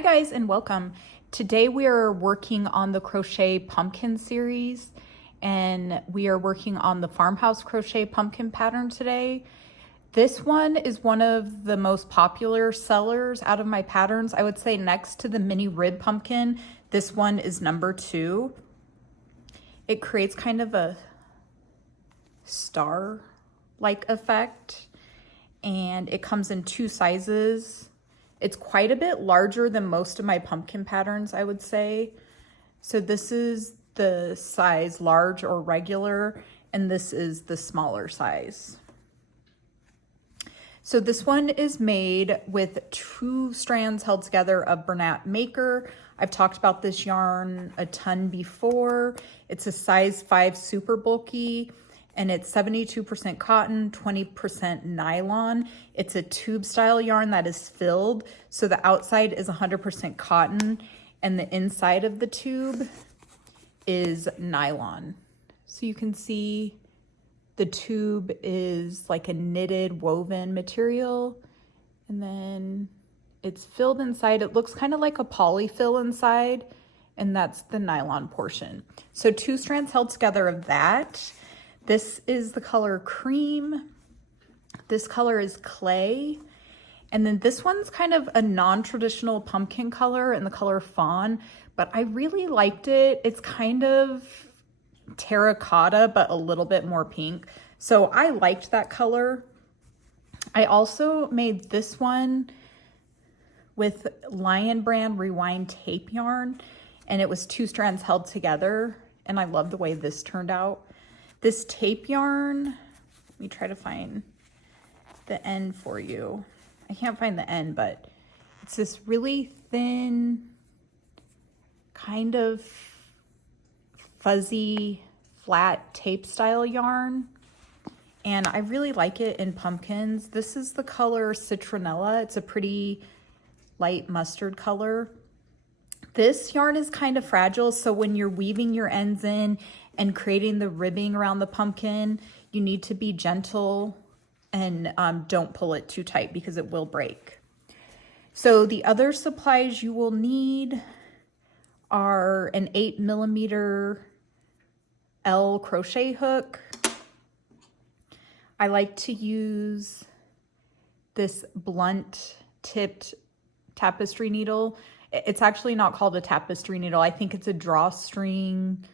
Hi guys and welcome. Today we are working on the Crochet Pumpkin series and we are working on the Farmhouse Crochet Pumpkin Pattern today. This one is one of the most popular sellers out of my patterns. I would say next to the mini rib pumpkin, this one is number 2. It creates kind of a star-like effect and it comes in 2 sizes. It's quite a bit larger than most of my pumpkin patterns, I would say. So this is the size large or regular, and this is the smaller size. So this one is made with 2 strands held together of Bernat Maker. I've talked about this yarn a ton before. It's a size 5 super bulky. And it's 72% cotton, 20% nylon. It's a tube style yarn that is filled. So the outside is 100% cotton and the inside of the tube is nylon. So you can see the tube is like a knitted woven material. And then it's filled inside. It looks kind of like a poly-fill inside. And that's the nylon portion. So 2 strands held together of that. This is the color cream. This color is clay. And then this one's kind of a non-traditional pumpkin color in the color fawn, but I really liked it. It's kind of terracotta, but a little bit more pink. So I liked that color. I also made this one with Lion Brand Rewind tape yarn, and it was 2 strands held together. And I love the way this turned out. This tape yarn, let me try to find the end for you. I can't find the end, but it's this really thin, kind of fuzzy, flat tape style yarn. And I really like it in pumpkins. This is the color Citronella. It's a pretty light mustard color. This yarn is kind of fragile, so when you're weaving your ends in and creating the ribbing around the pumpkin, you need to be gentle and don't pull it too tight because it will break. So the other supplies you will need are an 8mm L crochet hook. I like to use this blunt tipped tapestry needle. It's actually not called a tapestry needle. I think it's a drawstring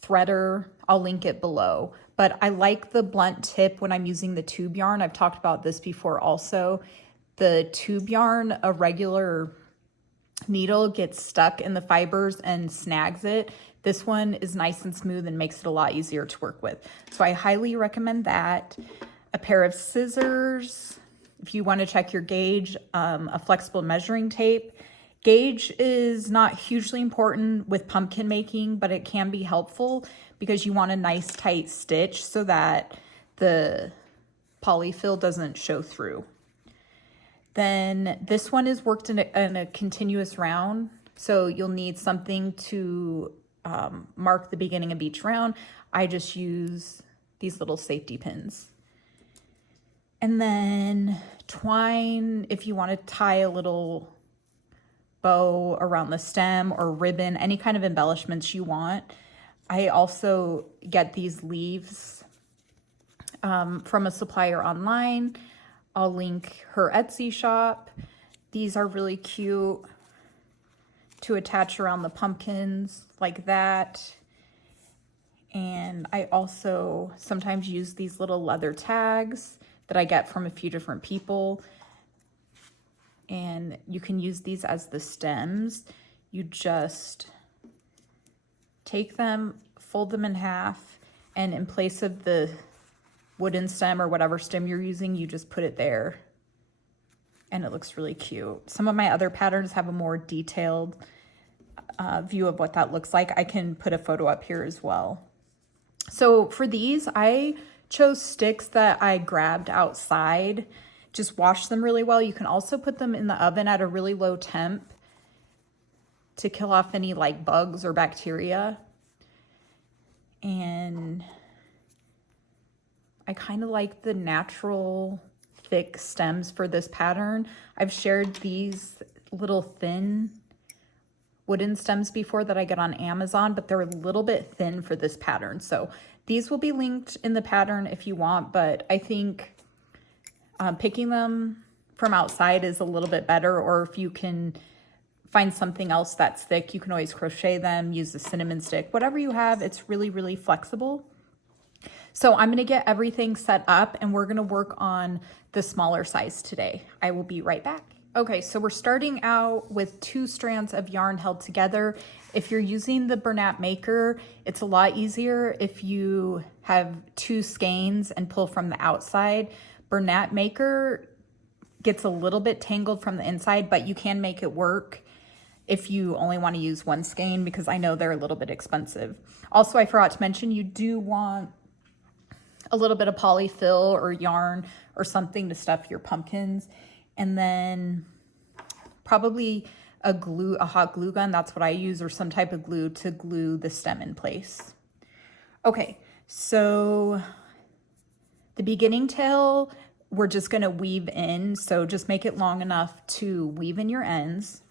threader. I'll link it below. But I like the blunt tip when I'm using the tube yarn. I've talked about this before also. The tube yarn, a regular needle gets stuck in the fibers and snags it. This one is nice and smooth and makes it a lot easier to work with. So I highly recommend that. A pair of scissors, if you want to check your gauge, a flexible measuring tape. Gauge is not hugely important with pumpkin making, but it can be helpful because you want a nice tight stitch so that the poly-fill doesn't show through. Then this one is worked in a continuous round, so you'll need something to mark the beginning of each round. I just use these little safety pins. And then twine, if you want to tie a little bow around the stem or ribbon, any kind of embellishments you want. I also get these leaves from a supplier online. I'll link her Etsy shop. These are really cute to attach around the pumpkins like that. And I also sometimes use these little leather tags that I get from a few different people. And you can use these as the stems. You just take them, fold them in half, and in place of the wooden stem or whatever stem you're using, you just put it there. And it looks really cute. Some of my other patterns have a more detailed view of what that looks like. I can put a photo up here as well. So for these, I chose sticks that I grabbed outside. Just wash them really well. You can also put them in the oven at a really low temp to kill off any like bugs or bacteria. And I kind of like the natural thick stems for this pattern. I've shared these little thin wooden stems before that I get on Amazon, but they're a little bit thin for this pattern. So these will be linked in the pattern if you want, but I think picking them from outside is a little bit better, or if you can find something else that's thick, you can always crochet them, use the cinnamon stick, whatever you have. It's really, really flexible. So I'm gonna get everything set up and we're gonna work on the smaller size today. I will be right back. Okay, so we're starting out with 2 strands of yarn held together. If you're using the Bernat Maker, it's a lot easier if you have 2 skeins and pull from the outside. Bernat Maker gets a little bit tangled from the inside, but you can make it work if you only want to use 1 skein, because I know they're a little bit expensive. Also, I forgot to mention, you do want a little bit of poly-fil or yarn or something to stuff your pumpkins. And then probably a hot glue gun, that's what I use, or some type of glue to glue the stem in place. Okay, so the beginning tail, we're just gonna weave in, so just make it long enough to weave in your ends.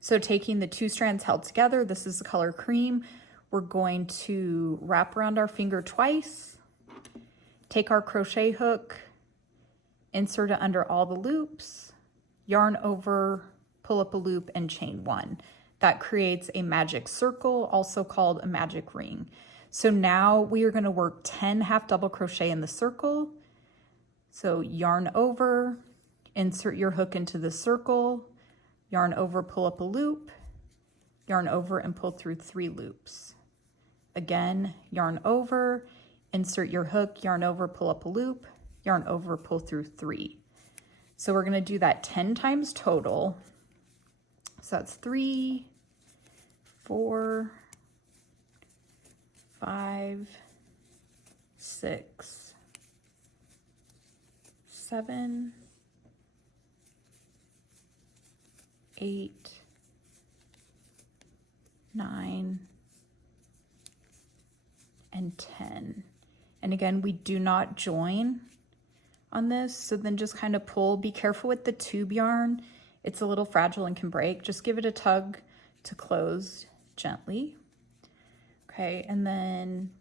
So taking the 2 strands held together, this is the color cream, we're going to wrap around our finger twice, take our crochet hook, insert it under all the loops, yarn over, pull up a loop, and chain 1. That creates a magic circle, also called a magic ring. So now we are going to work 10 half double crochet in the circle. So yarn over, insert your hook into the circle, yarn over, pull up a loop, yarn over and pull through 3 loops. Again, yarn over, insert your hook, yarn over, pull up a loop, yarn over, pull through 3. So we're going to do that 10 times total. So that's 3, 4, 5, 6, 7, 8, 9, and 10. And again, we do not join on this, so then just kind of pull. Be careful with the tube yarn. It's a little fragile and can break. Just give it a tug to close gently. Okay, and then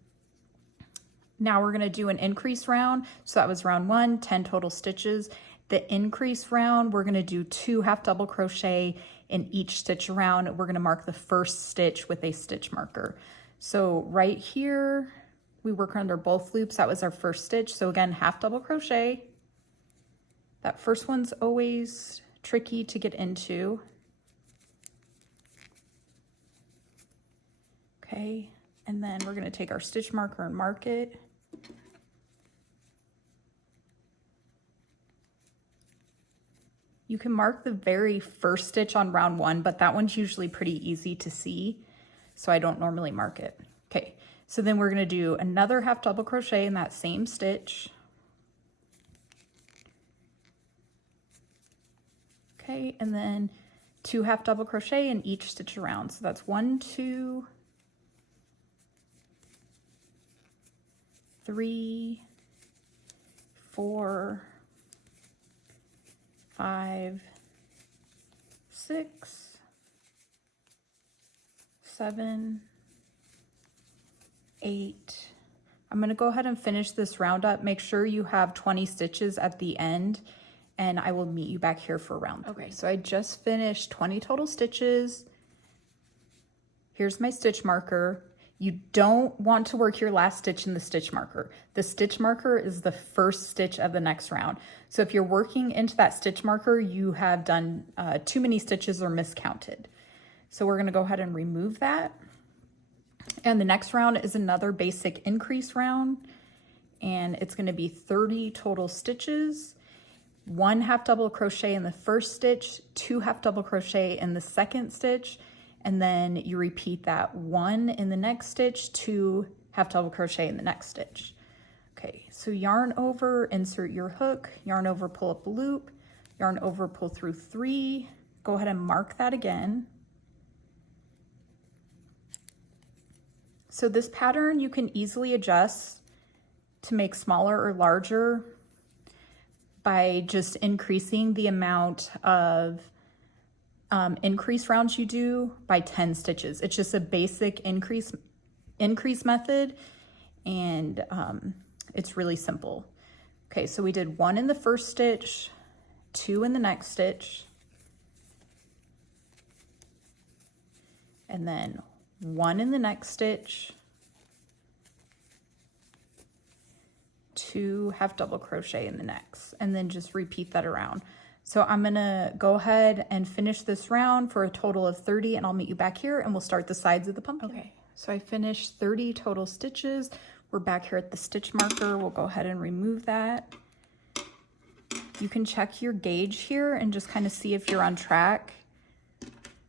now we're gonna do an increase round. So that was round 1, 10 total stitches. The increase round, we're gonna do 2 half double crochet in each stitch around. We're gonna mark the first stitch with a stitch marker. So right here, we work under both loops. That was our first stitch. So again, half double crochet. That first one's always tricky to get into. Okay, and then we're gonna take our stitch marker and mark it. You can mark the very first stitch on round 1, but that one's usually pretty easy to see, so I don't normally mark it. Okay, so then we're gonna do another half double crochet in that same stitch. Okay, and then 2 half double crochet in each stitch around. So that's 1, 2, 3, 4, 5, 6, 7, 8. I'm going to go ahead and finish this round up. Make sure you have 20 stitches at the end, and I will meet you back here for round 3. Okay, so I just finished 20 total stitches. Here's my stitch marker. You don't want to work your last stitch in the stitch marker. The stitch marker is the first stitch of the next round. So if you're working into that stitch marker, you have done too many stitches or miscounted. So we're gonna go ahead and remove that. And the next round is another basic increase round. And it's gonna be 30 total stitches, 1 half double crochet in the first stitch, 2 half double crochet in the second stitch, and then you repeat that 1 in the next stitch, 2 half double crochet in the next stitch. Okay, so yarn over, insert your hook, yarn over, pull up a loop, yarn over, pull through 3. Go ahead and mark that again. So this pattern you can easily adjust to make smaller or larger by just increasing the amount of increase rounds you do by 10 stitches. It's just a basic increase method, and it's really simple. Okay, so we did 1 in the first stitch, 2 in the next stitch, and then 1 in the next stitch, 2 half double crochet in the next, and then just repeat that around. So I'm gonna go ahead and finish this round for a total of 30, and I'll meet you back here and we'll start the sides of the pumpkin. Okay, so I finished 30 total stitches. We're back here at the stitch marker. We'll go ahead and remove that. You can check your gauge here and just kind of see if you're on track.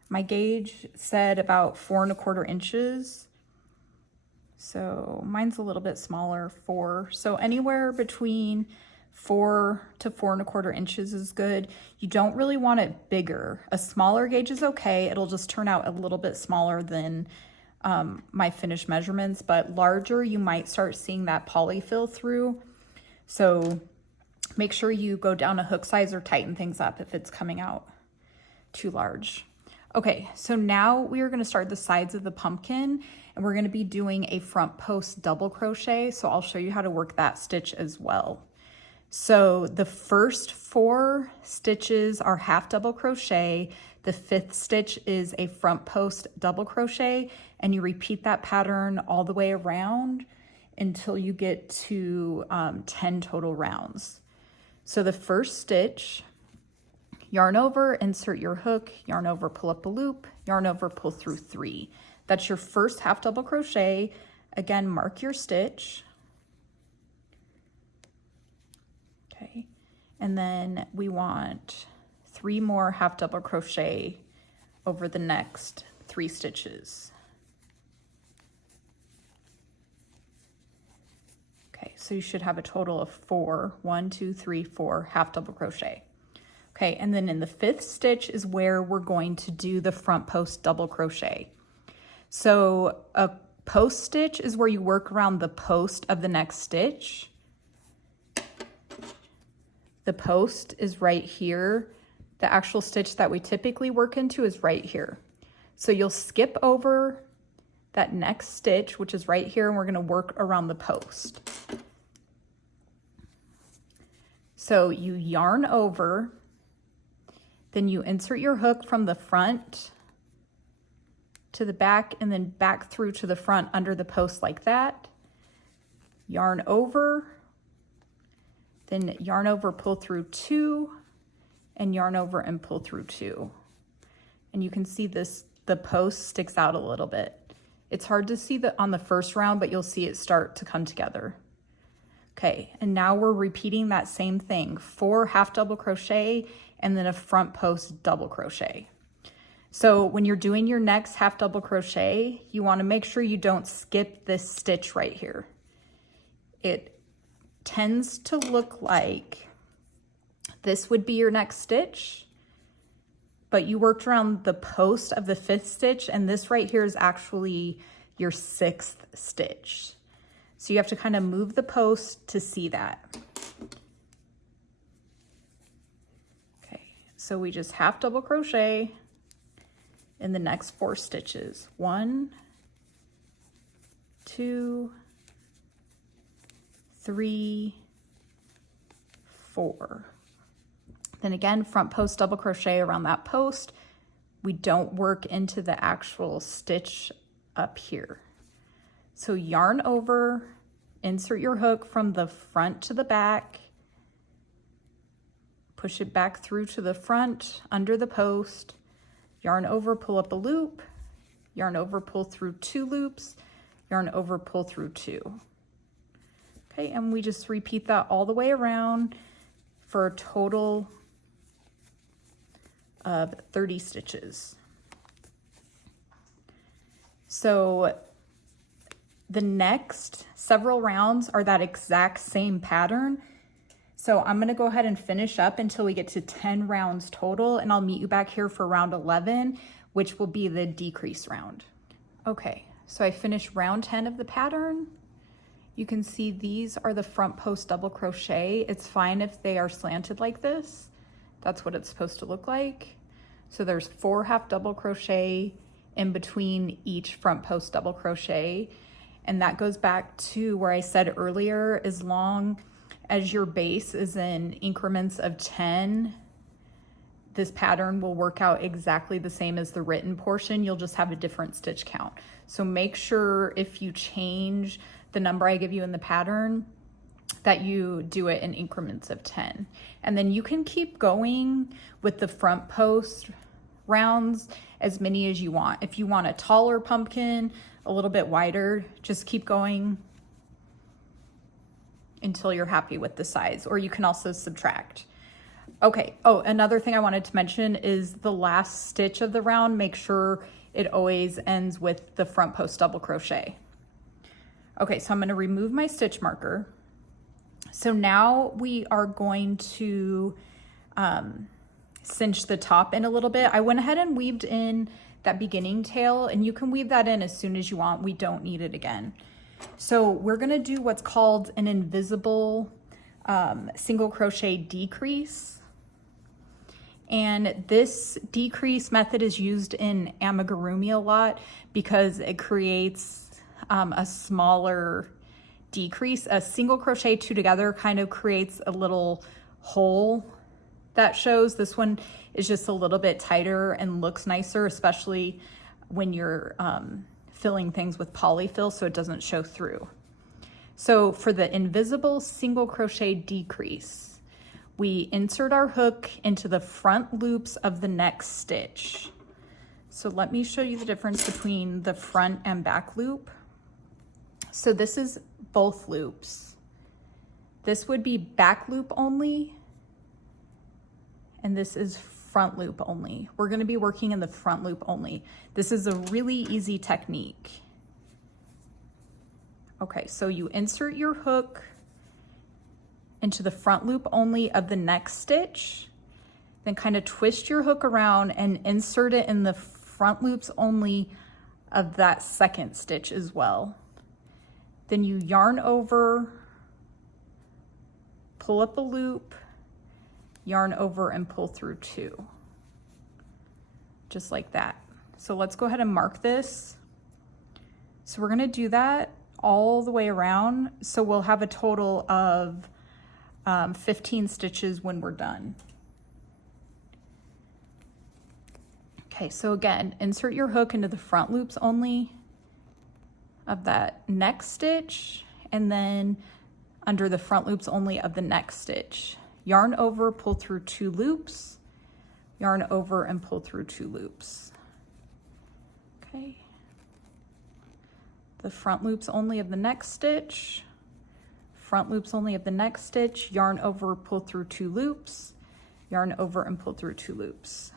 My gauge said about 4 1/4 inches. So mine's a little bit smaller, 4. So anywhere between 4 to 4 1/4 inches is good. You don't really want it bigger. A smaller gauge is okay. It'll just turn out a little bit smaller than my finished measurements, but larger, you might start seeing that poly-fill through. So make sure you go down a hook size or tighten things up if it's coming out too large. Okay, so now we are going to start the sides of the pumpkin, and we're going to be doing a front post double crochet. So I'll show you how to work that stitch as well. So the first 4 stitches are half double crochet. The 5th stitch is a front post double crochet, and you repeat that pattern all the way around until you get to 10 total rounds. So the first stitch, yarn over, insert your hook, yarn over, pull up a loop, yarn over, pull through 3. That's your first half double crochet. Again, mark your stitch. Okay, and then we want 3 more half double crochet over the next 3 stitches. Okay, so you should have a total of 4, 1, 2, 3, 4 half double crochet. Okay, and then in the 5th stitch is where we're going to do the front post double crochet. So a post stitch is where you work around the post of the next stitch. The post is right here. The actual stitch that we typically work into is right here. So you'll skip over that next stitch, which is right here, and we're gonna work around the post. So you yarn over, then you insert your hook from the front to the back and then back through to the front under the post like that. Yarn over, then yarn over, pull through 2, and yarn over and pull through 2. And you can see this, the post sticks out a little bit. It's hard to see on the first round, but you'll see it start to come together. Okay, and now we're repeating that same thing, 4 half double crochet and then a front post double crochet. So when you're doing your next half double crochet, you want to make sure you don't skip this stitch right here. It tends to look like this would be your next stitch, but you worked around the post of the 5th stitch, and this right here is actually your 6th stitch. So you have to kind of move the post to see that. Okay, so we just half double crochet in the next 4 stitches. 1, 2, 3, 4. Then again, front post double crochet around that post. We don't work into the actual stitch up here. So yarn over, insert your hook from the front to the back, push it back through to the front under the post, yarn over, pull up a loop, yarn over, pull through 2 loops, yarn over, pull through 2. Okay, and we just repeat that all the way around for a total of 30 stitches. So the next several rounds are that exact same pattern. So I'm gonna go ahead and finish up until we get to 10 rounds total, and I'll meet you back here for round 11, which will be the decrease round. Okay, so I finished round 10 of the pattern. You can see these are the front post double crochet. It's fine if they are slanted like this. That's what it's supposed to look like. So there's 4 half double crochet in between each front post double crochet. And that goes back to where I said earlier, as long as your base is in increments of 10, this pattern will work out exactly the same as the written portion. You'll just have a different stitch count. So make sure if you change the number I give you in the pattern, that you do it in increments of 10. And then you can keep going with the front post rounds as many as you want. If you want a taller pumpkin, a little bit wider, just keep going until you're happy with the size, or you can also subtract. Okay, oh, another thing I wanted to mention is the last stitch of the round, make sure it always ends with the front post double crochet. Okay, so I'm gonna remove my stitch marker. So now we are going to cinch the top in a little bit. I went ahead and weaved in that beginning tail, and you can weave that in as soon as you want. We don't need it again. So we're gonna do what's called an invisible single crochet decrease. And this decrease method is used in amigurumi a lot because it creates a smaller decrease. A single crochet 2 together kind of creates a little hole that shows. This one is just a little bit tighter and looks nicer, especially when you're filling things with polyfill so it doesn't show through. So for the invisible single crochet decrease, we insert our hook into the front loops of the next stitch. So let me show you the difference between the front and back loop. So this is both loops. This would be back loop only, and this is front loop only. We're going to be working in the front loop only. This is a really easy technique. Okay, so you insert your hook into the front loop only of the next stitch, then kind of twist your hook around and insert it in the front loops only of that second stitch as well. Then you yarn over, pull up a loop, yarn over and pull through 2, just like that. So let's go ahead and mark this. So we're going to do that all the way around. So we'll have a total of 15 stitches when we're done. Okay, so again, insert your hook into the front loops only of that next stitch, and then under the front loops only of the next stitch. Yarn over, pull through 2 loops, yarn over and pull through 2 loops. Okay. The front loops only of the next stitch, front loops only of the next stitch, yarn over, pull through 2 loops, yarn over and pull through 2 loops.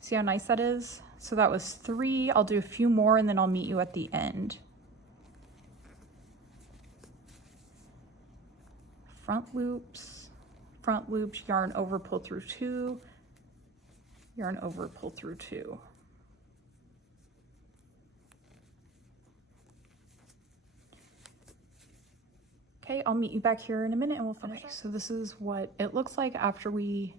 See how nice that is? So that was 3. I'll do a few more and then I'll meet you at the end. Front loops, yarn over, pull through 2, yarn over, pull through 2. Okay, I'll meet you back here in a minute and we'll finish. Okay, so this is what it looks like after we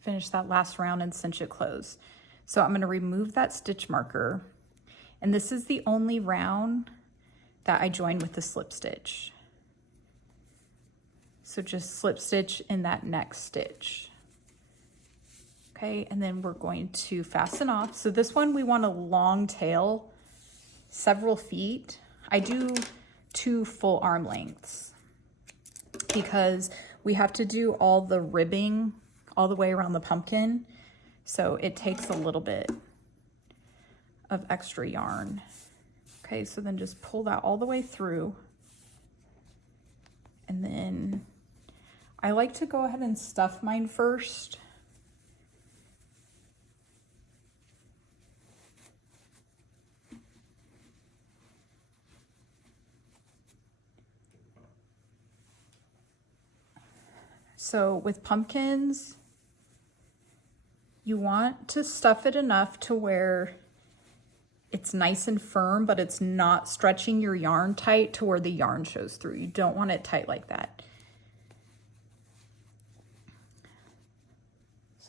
finish that last round and cinch it closed. So I'm going to remove that stitch marker, and this is the only round that I joined with the slip stitch. So just slip stitch in that next stitch. Okay, and then we're going to fasten off. So this one we want a long tail, several feet. I do 2 full arm lengths because we have to do all the ribbing all the way around the pumpkin. So it takes a little bit of extra yarn. Okay, so then just pull that all the way through. And then I like to go ahead and stuff mine first. So with pumpkins, you want to stuff it enough to where it's nice and firm, but it's not stretching your yarn tight to where the yarn shows through. You don't want it tight like that.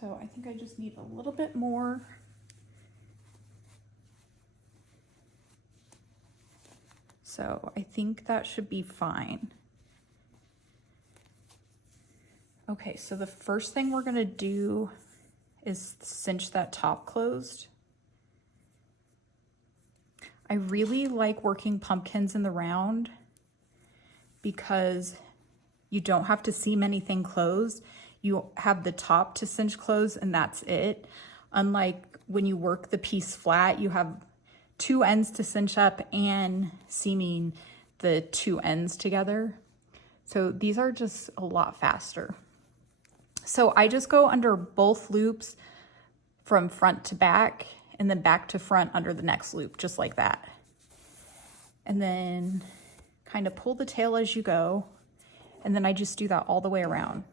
So I think I just need a little bit more. So I think that should be fine. Okay, so the first thing we're gonna do is cinch that top closed. I really like working pumpkins in the round because you don't have to seam anything closed. You have the top to cinch closed and that's it. Unlike when you work the piece flat, you have two ends to cinch up and seaming the two ends together. So these are just a lot faster. So I just go under both loops from front to back and then back to front under the next loop, just like that. And then kind of pull the tail as you go. And then I just do that all the way around.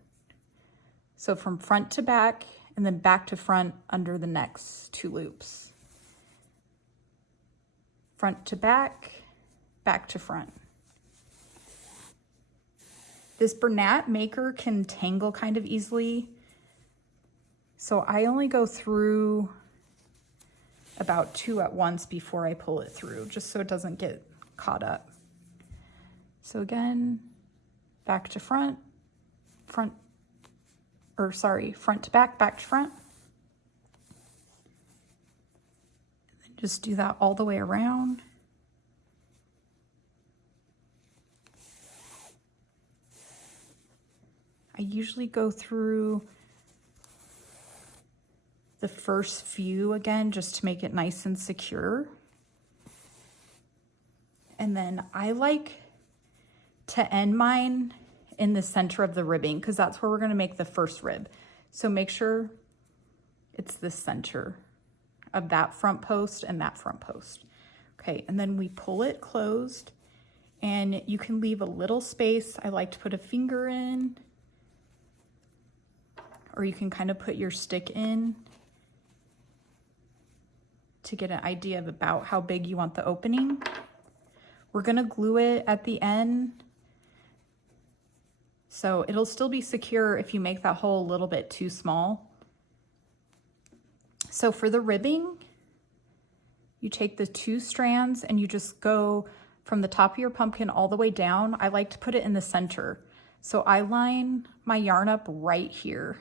So from front to back and then back to front under the next two loops. Front to back, back to front. This Bernat Maker can tangle kind of easily. So I only go through about 2 at once before I pull it through, just so it doesn't get caught up. So again, back to front, front to back, back to front. Just do that all the way around. I usually go through the first few again, just to make it nice and secure. And then I like to end mine in the center of the ribbing because that's where we're gonna make the first rib. So make sure it's the center of that front post and that front post. Okay, and then we pull it closed and you can leave a little space. I like to put a finger in, or you can kind of put your stick in to get an idea of about how big you want the opening. We're gonna glue it at the end, so it'll still be secure if you make that hole a little bit too small. So for the ribbing, you take the 2 strands and you just go from the top of your pumpkin all the way down. I like to put it in the center. So I line my yarn up right here,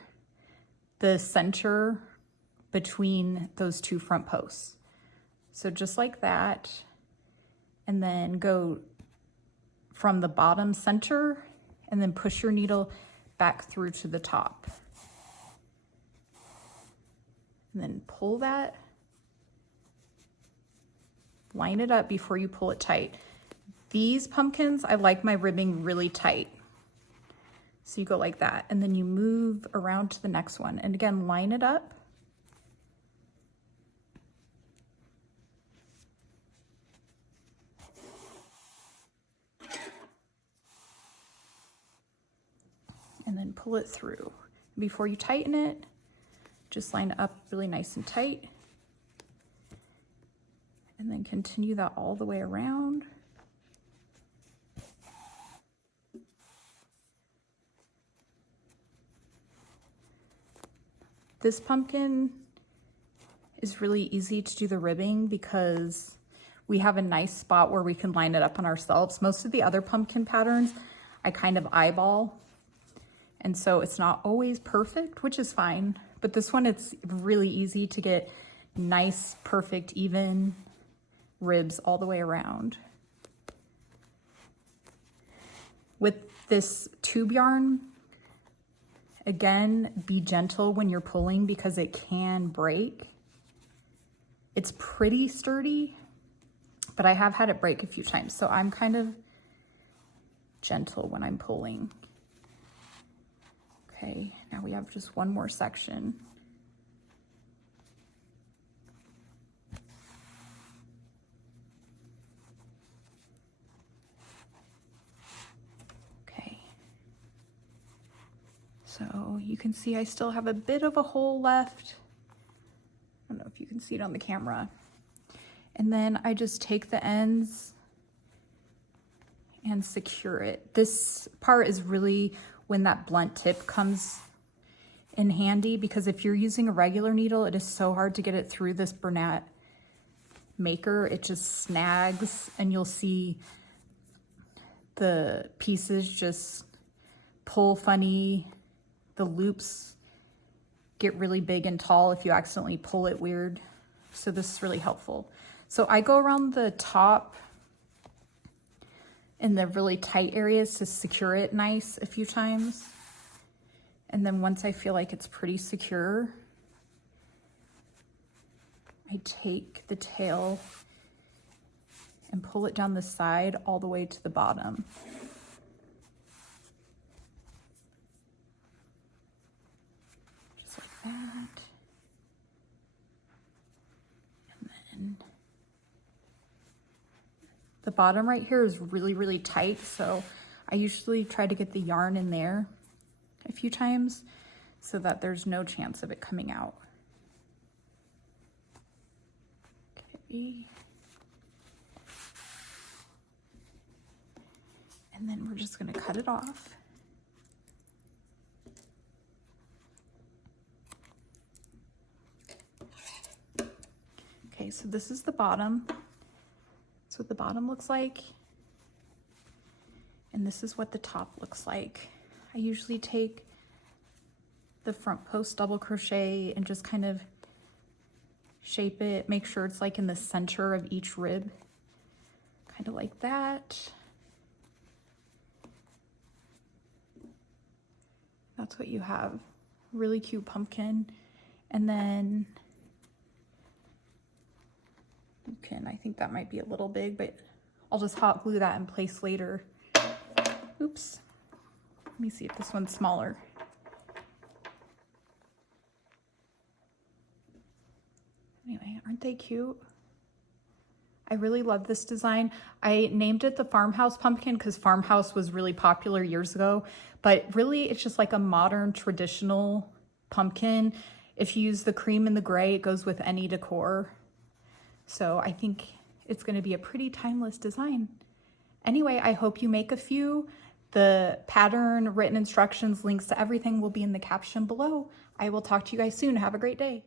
the center between those 2 front posts. So just like that, and then go from the bottom center and then push your needle back through to the top. And then pull that, line it up before you pull it tight. These pumpkins, I like my ribbing really tight. So you go like that, and then you move around to the next one. And again, line it up. And then pull it through. Before you tighten it, just line it up really nice and tight. And then continue that all the way around. This pumpkin is really easy to do the ribbing because we have a nice spot where we can line it up on ourselves. Most of the other pumpkin patterns, I kind of eyeball. And so it's not always perfect, which is fine. But this one, it's really easy to get nice, perfect, even ribs all the way around. With this tube yarn, again, be gentle when you're pulling because it can break. It's pretty sturdy, but I have had it break a few times. So I'm kind of gentle when I'm pulling. Okay, now we have just one more section. Okay. So you can see I still have a bit of a hole left. I don't know if you can see it on the camera. And then I just take the ends and secure it. This part is really when that blunt tip comes and handy, because if you're using a regular needle, it is so hard to get it through this Bernat Maker. It just snags, and you'll see the pieces just pull funny. The loops get really big and tall if you accidentally pull it weird. So this is really helpful. So I go around the top in the really tight areas to secure it nice a few times. And then once I feel like it's pretty secure, I take the tail and pull it down the side all the way to the bottom. Just like that. And then the bottom right here is really, really tight, so I usually try to get the yarn in there a few times so that there's no chance of it coming out. Okay. And then we're just going to cut it off. Okay, so this is the bottom. That's what the bottom looks like. And this is what the top looks like. I usually take the front post double crochet and just kind of shape it, make sure it's like in the center of each rib, kind of like that. That's what you have. Really cute pumpkin. And then you can, I think that might be a little big, but I'll just hot glue that in place later. Oops. Let me see if this one's smaller. Anyway, aren't they cute? I really love this design. I named it the Farmhouse Pumpkin because Farmhouse was really popular years ago, but really it's just like a modern traditional pumpkin. If you use the cream and the gray, it goes with any decor. So I think it's going to be a pretty timeless design. Anyway, I hope you make a few. The pattern, written instructions, links to everything will be in the caption below. I will talk to you guys soon. Have a great day.